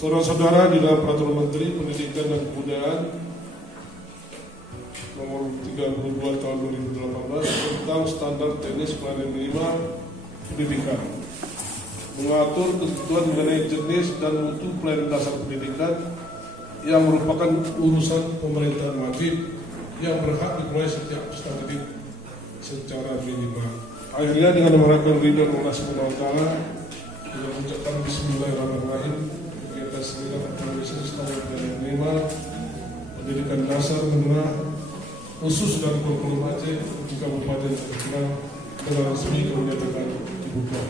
Saudara-saudara, di dalam Peraturan Menteri Pendidikan dan Kebudayaan Nomor 32 Tahun 2018 tentang standar teknis pelayanan minimal pendidikan mengatur ketentuan mengenai jenis dan mutu pelayanan dasar pendidikan yang merupakan urusan pemerintahan wajib yang berhak dimulai setiap peserta didik secara minimal. Akhirnya dengan mengharapkan ridho Allah Subhanahu wa taala dengan mengucapkan bismillahirrahmanirrahim, kita segera aktualisasi standar pelayanan minimal pendidikan dasar menengah khusus dan kurikulum Aceh di Kabupaten Aceh dengan resmi kemudian akan dibuka.